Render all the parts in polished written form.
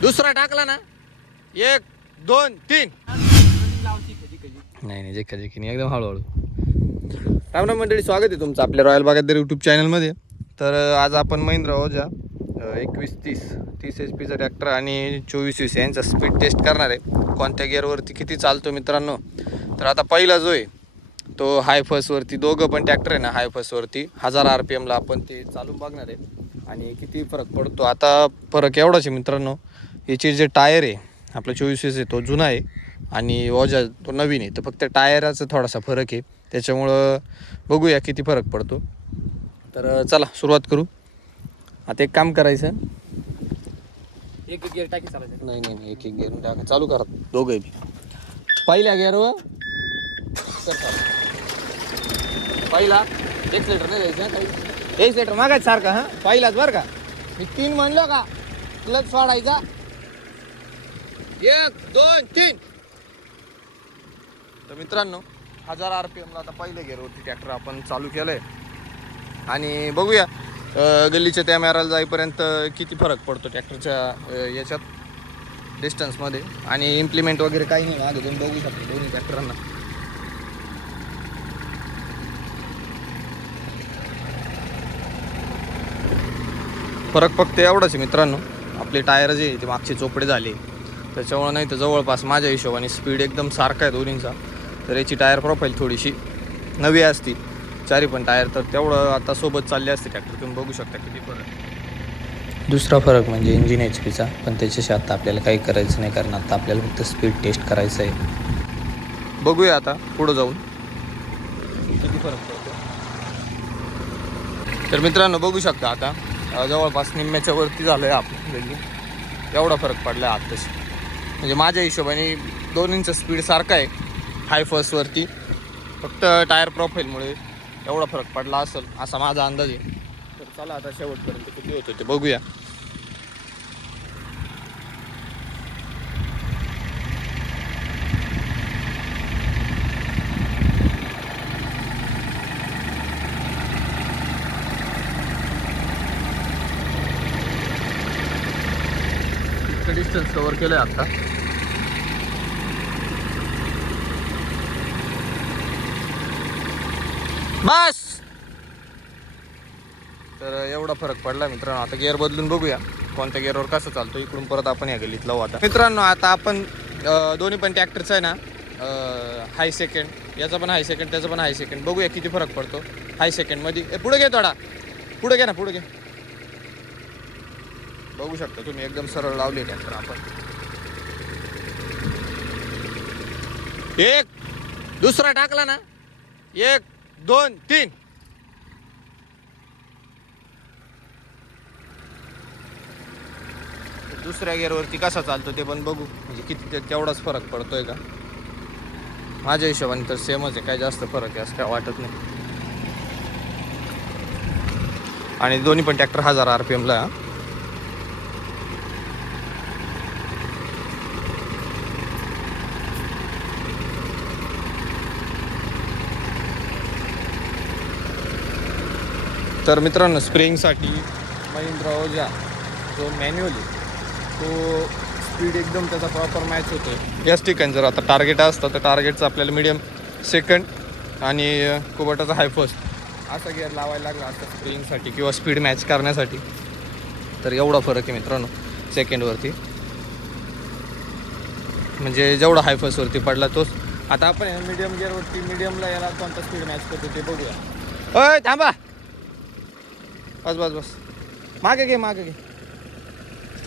दुसरा टाकला ना, 1 2 3. नाही जेका जेकी एकदम हळूहळू. रामराम मंडळी, स्वागत आहे तुमचं आपल्या रॉयल बागायतदार यूट्यूब चॅनलमध्ये. तर आज आपण महिंद्रा ओजा 2130 HP चा ट्रॅक्टर आणि 2420 यांचा स्पीड टेस्ट करणार आहे. कोणत्या गिअरवरती किती चालतो मित्रांनो. तर आता पहिला जो आहे तो हाय फर्स्टवरती, दोघं पण ट्रॅक्टर आहे ना हाय फर्स्टवरती 1000 RPM ला आपण ते चालून बघणार आहे आणि किती फरक पडतो. आता फरक एवढाच आहे मित्रांनो, याचे जे टायर आहे आपला 2420 आहे तो जुना आहे आणि ओजा तो नवीन आहे. तर फक्त टायराचा थोडासा फरक आहे, त्याच्यामुळं बघूया किती फरक पडतो. तर चला सुरुवात करू. आता एक काम करायचं, एक गिअर टाकी चालायचं. नाही एक गिअर टाका, चालू करा दोघं बी. पहिल्या गिअरवर पहिला एक्सिलेटर नाही द्यायचं काही, एक्सिलेटर मागायचं सारखा. हां पहिलाच बरं का, मी 3 म्हणलो का क्लच सोडायचा. 1 2 3. तर मित्रांनो 1000 RPM ला आता पहिल्या गिअरवरती ट्रॅक्टर आपण चालू केलंय आणि बघूया गल्लीच्या त्या मॅराला जाईपर्यंत किती फरक पडतो ट्रॅक्टरच्या याच्यात डिस्टन्समध्ये. आणि इम्प्लिमेंट वगैरे काही नाही मागे तुम्ही बघू शकता दोन्ही ट्रॅक्टरांना. फरक फक्त एवढाच आहे मित्रांनो, आपले टायर जे ते मागचे चोपडे झाले त्याच्यामुळे, नाही तर जवळपास माझ्या हिशोबाने स्पीड एकदम सारखा आहे दोन्हींचा. तर याची टायर प्रोफाईल थोडीशी नवी असती चारी पण टायर, तर तेवढं आता सोबत चालले असते ट्रॅक्टर. तुम्ही बघू शकता किती फरक. दुसरा फरक म्हणजे इंजिन HP चा, पण त्याच्याशी आता आपल्याला काही करायचं नाही, कारण आता आपल्याला फक्त स्पीड टेस्ट करायचं आहे. बघूया आता पुढं जाऊन किती फरक पडतो. तर मित्रांनो बघू शकता आता जवळपास निम्म्याच्या वरती झालं आहे आपलं, एवढा फरक पडला आहे आत्ताशी. म्हणजे माझ्या हिशोबाने दोन्हींचा स्पीड सारखा आहे हाय फर्स्टवरती, फक्त टायर प्रोफाईलमुळे एवढा फरक पडला असेल असा माझा अंदाज आहे. तर चला आता शेवटपर्यंत किती होतं ते बघूया. इतकं डिस्टन्स कव्हर केलं आहे आता. बस. तर एवढा फरक पडला मित्रांनो. आता गिअर बदलून बघूया कोणत्या गिअरवर कसं चालतो. इकडून परत आपण या गल्लीत लावू. आता मित्रांनो आता आपण दोन्ही पण ट्रॅक्टरचं आहे ना हाय सेकंड, याचा पण हाय सेकंड त्याचा पण हाय सेकंड, बघूया किती फरक पडतो हाय सेकंडमध्ये. पुढे घे थोडा, पुढे घे ना, पुढे घे. बघू शकता तुम्ही एकदम सरळ लावले ट्रॅक्टर आपण. एक दुसरा टाकला ना, 1 2 3. दुसऱ्या गिअरवरती कसा चालतो ते पण बघू, म्हणजे किती तेवढाच फरक पडतोय का. माझ्या हिशोबाने तर सेमच आहे, काही जास्त फरक आहे असं काय वाटत नाही. आणि दोन्ही पण ट्रॅक्टर 1000 RPM ला. तर मित्रांनो स्प्रिंगसाठी महिंद्रा ओजा जो मॅन्युअल आहे तो स्पीड एकदम त्याचा प्रॉपर मॅच होतो. याच ठिकाणी जर आता टार्गेट असतं तर टार्गेटचं आपल्याला मीडियम सेकंड आणि कुबटाचा हाय फर्स्ट असा गिअर लावायला लागला असतं स्प्रिंगसाठी किंवा स्पीड मॅच करण्यासाठी. तर एवढा फरक आहे मित्रांनो सेकंडवरती, म्हणजे जेवढा हाय फर्स्टवरती पडला तोच. आता आपण मीडियम गिअरवरती मीडियमला याला कोणता स्पीड मॅच करतो ते बघूया. ओय थांबा, बस बस बस, मागे घे मागे घे.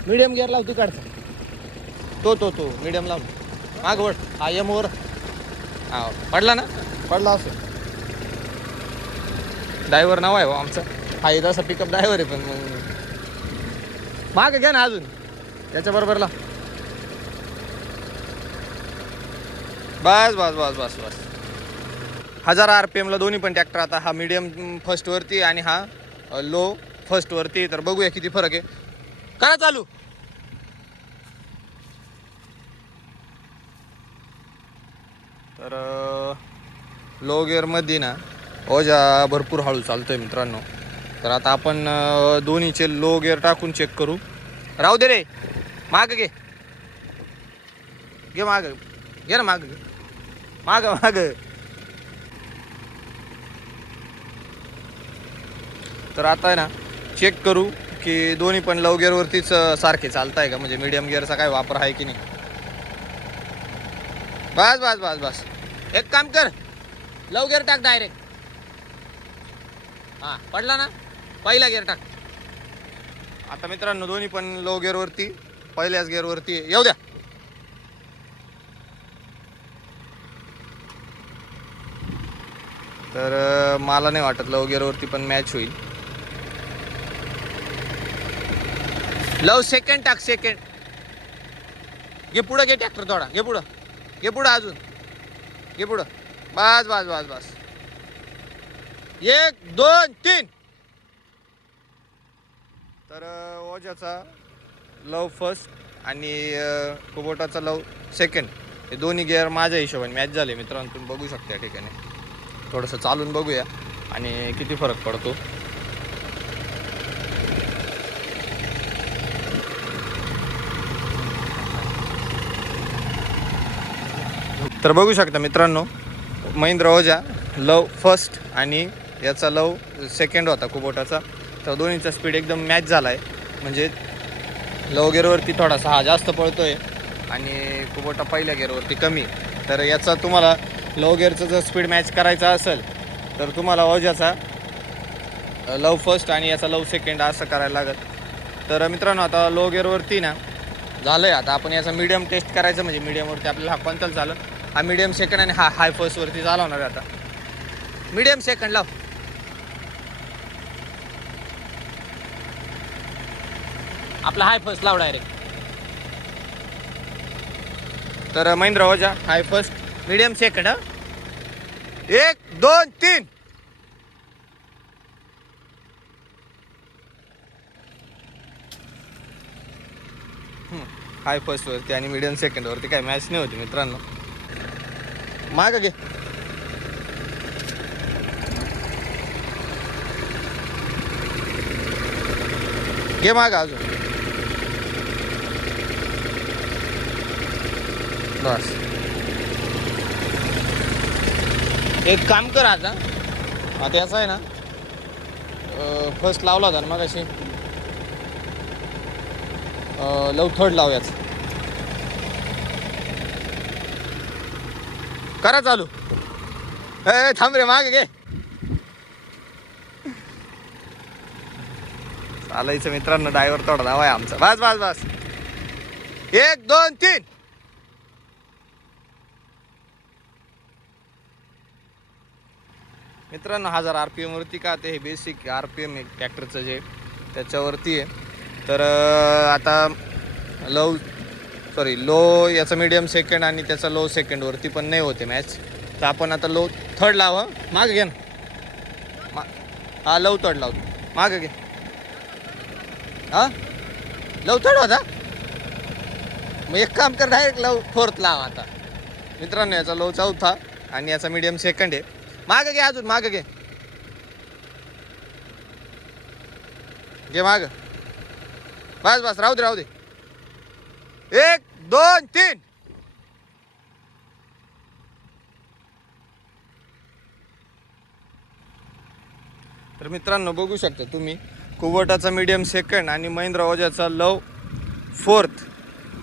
मीडियम गिअर लाव तिकडचा, तो मीडियम लाव माग वळ. हा एम वर, हा पडला ना, पडला असं. ड्रायव्हर नाव आहे हो आमचं, हा एक असा पिकअप ड्रायव्हर आहे. पण मग मागे घ्या ना अजून त्याच्याबरोबर ला. बस बस बस बस बस. 1000 RPM ला दोन्ही पण ट्रॅक्टर. आता हा मीडियम फर्स्टवरती आणि हा लो फर्स्टवरती. तर बघूया किती फरक आहे. करा चालू. तर लो गिअरमध्ये ना ओजा भरपूर हळू चालतोय मित्रांनो. तर आता आपण दोन्हीचे लो गिअर टाकून चेक करू. राहू दे रे, माग घे माग घे ना माग माग माग. तर आता आहे ना चेक करू की दोन्ही पण लव गिअरवरतीच सारखे चालताय का, म्हणजे मीडियम गिअरचा काय वापर आहे की नाही. बस बस बस बस एक काम कर, लव गिअर टाक डायरेक्ट. हां पडला ना, पहिला गिअर टाक. आता मित्रांनो दोन्ही पण लो गिअरवरती, पहिल्याच गिअरवरती येऊ द्या. तर मला नाही वाटत लव गिअरवरती पण मॅच होईल. लव सेकंड टाक, सेकंड घे पुढं, घे ट्रॅक्टर थोडा, घे पुढं अजून घे पुढं. बस बस बस बस 1 2 3. तर ओजाचा लव फर्स्ट आणि कुबोटाचा लव सेकंड हे दोन्ही गिअर माझ्या हिशोबाने मॅच झाले मित्रांनो. तुम्ही बघू शकता या ठिकाणी. थोडंसं चालून बघूया आणि किती फरक पडतो. तर बघू शकता मित्रांनो, महिंद्रा ओजा लव फर्स्ट आणि याचा लव सेकंड होता कुबोटाचा. तर दोन्हीचा स्पीड एकदम मॅच झाला आहे. म्हणजे लव गिअरवरती थोडासा हा जास्त पळतो आहे आणि कुबोटा पहिल्या गिअरवरती कमी. तर याचा तुम्हाला लव गिअरचं जर स्पीड मॅच करायचा असेल तर तुम्हाला ओजाचा लव फर्स्ट आणि याचा लव सेकंड असं करायला लागत. तर मित्रांनो आता लो गिअरवरती ना झालं आहे. आता आपण याचा मीडियम टेस्ट करायचं, म्हणजे मीडियमवरती आपल्याला हा कोणता चाललं, हा मीडियम सेकंड आणि हा हाय फर्स्टवरती चालवणार आहे. आता मीडियम सेकंड लाव. आपला हाय फर्स्ट लाव डायरेक्ट. तर महिंद्रा ओजा हाय फर्स्ट मीडियम सेकंड. 1 2 3. हाय फर्स्टवरती आणि मीडियम सेकंडवरती काय मॅच नाही होती मित्रांनो. माग घे माग अजून. बस एक काम कर आता याचा आहे ना फर्स्ट लावला होता ना मग अशी लव थर्ड लाव. याच करा चालू. थांब रे मागे घे. चालायचं मित्रांनो, ड्रायव्हर थोडा धावा आहे आमचा. बस बस बस 1 2 3. मित्रांनो 1000 RPM वरती का ते हे बेसिक RPM आहे ट्रॅक्टरचं जे त्याच्यावरती आहे. तर आता लो याचा मीडियम सेकंड आणि त्याचा लो सेकंडवरती पण नाही होते मॅच. तर आपण आता लो थर्ड लावा. मागे घे ना. हा लव थर्ड लावतो. मागे घे. हा लव थर्ड होता. मग एक काम कर, डायरेक्ट लव फोर्थ लाव. आता मित्रांनो याचा लो चौथा आणि याचा मीडियम सेकंड आहे. मागे घे अजून, मागे घे माग. बस बस राहू दे 1 2 3. तर मित्रांनो बघू शकता तुम्ही, कुबोटाचा मीडियम सेकंड आणि महिंद्रा ओजाचा लव फोर्थ.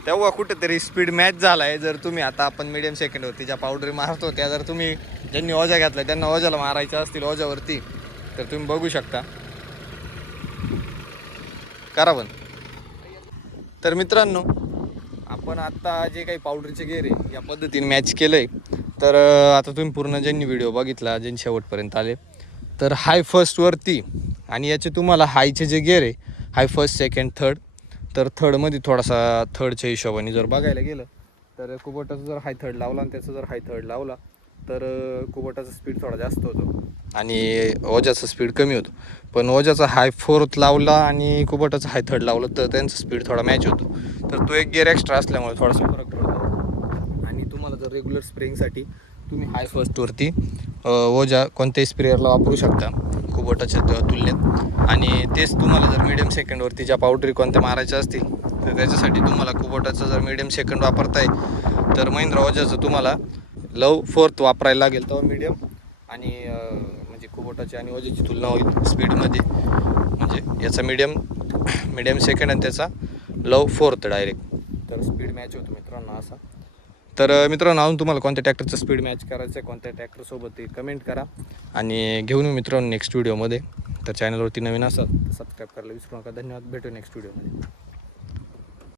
तेव्हा कुठेतरी स्पीड मॅच झाला आहे. जर तुम्ही आता आपण मीडियम सेकंडवरती ज्या पावडरी मारतो त्या जर तुम्ही ज्यांनी ओजा घेतला त्यांना ओजाला मारायच्या असतील ओजावरती तर तुम्ही बघू शकता. करा पण. तर मित्रांनो आपण आता जे काही पावडरचे गेअर आहे या पद्धतीने मॅच केलं आहे. तर आता तुम्ही पूर्ण ज्यांनी व्हिडिओ बघितला, ज्यांनी शेवटपर्यंत आले, तर हाय फर्स्टवरती आणि याचे तुम्हाला हायचे जे गेअर आहे हाय फर्स्ट सेकंड थर्ड, तर थर्डमध्ये थोडासा थर्डच्या हिशोबाने जर बघायला गेलं तर कुबोटाचा जर हाय थर्ड लावला आणि त्याचा जर हाय थर्ड लावला तर कुबोटाचा स्पीड थोडा जास्त होतो आणि ओजाचा स्पीड कमी होतो. पण ओजाचा हाय फोर्थ लावला आणि कुबोटाचा हाय थर्ड लावलं तर त्यांचा स्पीड थोडा मॅच होतो. तर तो एक गिअर एक्स्ट्रा असल्यामुळे थोडासा फरक पडतो. आणि तुम्हाला जर रेग्युलर स्प्रेइंगसाठी तुम्ही हाय फर्स्टवरती ओजा कोणत्याही स्प्रेअरला वापरू शकता कुबोटाच्या तुलनेत. आणि तेच तुम्हाला जर मीडियम सेकंडवरती ज्या पावडरी कोणत्या मारायच्या असतील तर त्याच्यासाठी तुम्हाला कुबोटाचं जर मीडियम सेकंड वापरताय तर महिंद्रा ओजाचं तुम्हाला लव 4th वापरायला लागेल, तेव्हा मीडियम आणि म्हणजे कुबोटाची आणि ओजाची तुलना होईल स्पीडमध्ये. म्हणजे याचा मीडियम सेकंड आणि त्याचा लव 4th डायरेक्ट, तर स्पीड मॅच होतो मित्रांनो असा. तर मित्रांनो, अजून तुम्हाला कोणत्या ट्रॅक्टरचं स्पीड मॅच करायचं आहे, कोणत्या ट्रॅक्टरसोबत ते कमेंट करा आणि घेऊन येऊ मित्रांनो नेक्स्ट व्हिडिओमध्ये. तर चॅनलवरती नवीन असाल तर सबस्क्राईब करायला विसरू नका. धन्यवाद, भेटू नेक्स्ट व्हिडिओमध्ये.